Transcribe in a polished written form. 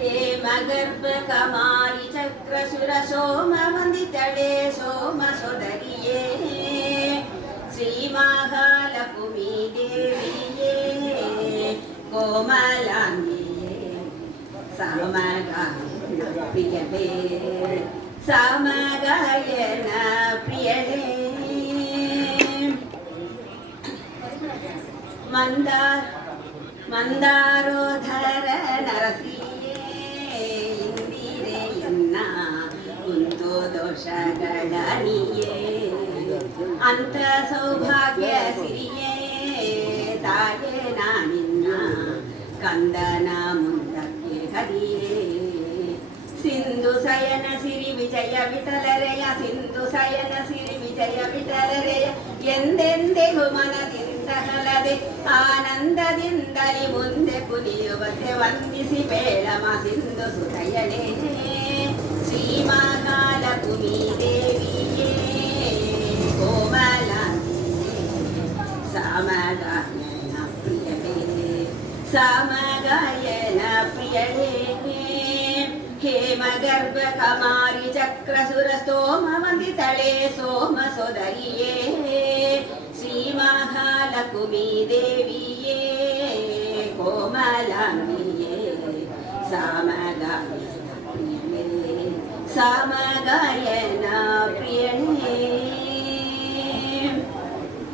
ಹೇಮಗರ್ಭ ಕಮಾರಿ ಚಕ್ರಸುರ ಸೋಮ ವಂದಿತಳೆ ಸೋಮ ಸೋದರಿಯೇ ಶ್ರೀ ಮಹಾಲಕ್ಷ್ಮೀ ದೇವಿಯೇ ಕೋಮಲಾಂಗಿಯೇ ಸಮಗಾಯನ ಪ್ರಿಯಳೇ ಸಮಗಾಯನ ಪ್ರಿಯಳೇ ಮಂದಾರೋಧರ ನರಸಿಯೇ ಇಂದಿರೆಯನ್ನ ಕುಂತು ದೋಷಗಳ ನೀಯೇ ಅಂತ ಸೌಭಾಗ್ಯ ಸಿರಿಯೇ ತಾಯೇ ನಾನಿನ್ನ ಕಂದನ ಮುಂದಕ್ಕೆ ಹರಿಯೇ ಸಿಂಧು ಸಯನ ಸಿರಿ ವಿಜಯ ವಿಠಲರೆಯ ಸಿಂಧು ಸಯನ ಸಿರಿ ವಿಜಯ ವಿಠಲರೆಯ ಎಂದೆಂದೆಗೂ ಮನದಿಂದ ಹಲದೆ ಆನಂದದಿಂದಲಿ ಮುಂದೆ ಕುಲಿಯುವಂತೆ ವಂದಿಸಿ ಬೇಳಮ ಸಿಂಧು ಸುತಯಲೇ ಶ್ರೀ ಮಹಾಲಕ್ಷ್ಮೀ ದೇವಿಯೇ ಕೋಮಲಾಂಗಿಯೇ ಸಮಗಾಯನ ಪ್ರಿಯಳೇ ಸಮಗಾಯನ ಪ್ರಿಯಳೇ ಹೇಮಗರ್ಭ ಕಮಾರಿ ಚಕ್ರಸುರ ಸ್ತೋಮ ವಂದಿತಳೆ ಸೋಮ ಸೋದರಿಯೇ ಶ್ರೀ ಮಹಾಲಕ್ಷ್ಮೀ ದೇವಿಯೇ ಕೋಮಲಾಂಗಿಯೇ ಸಮಗಾಯನ ಪ್ರಿಯಳೇ ಸಮಗಾಯನ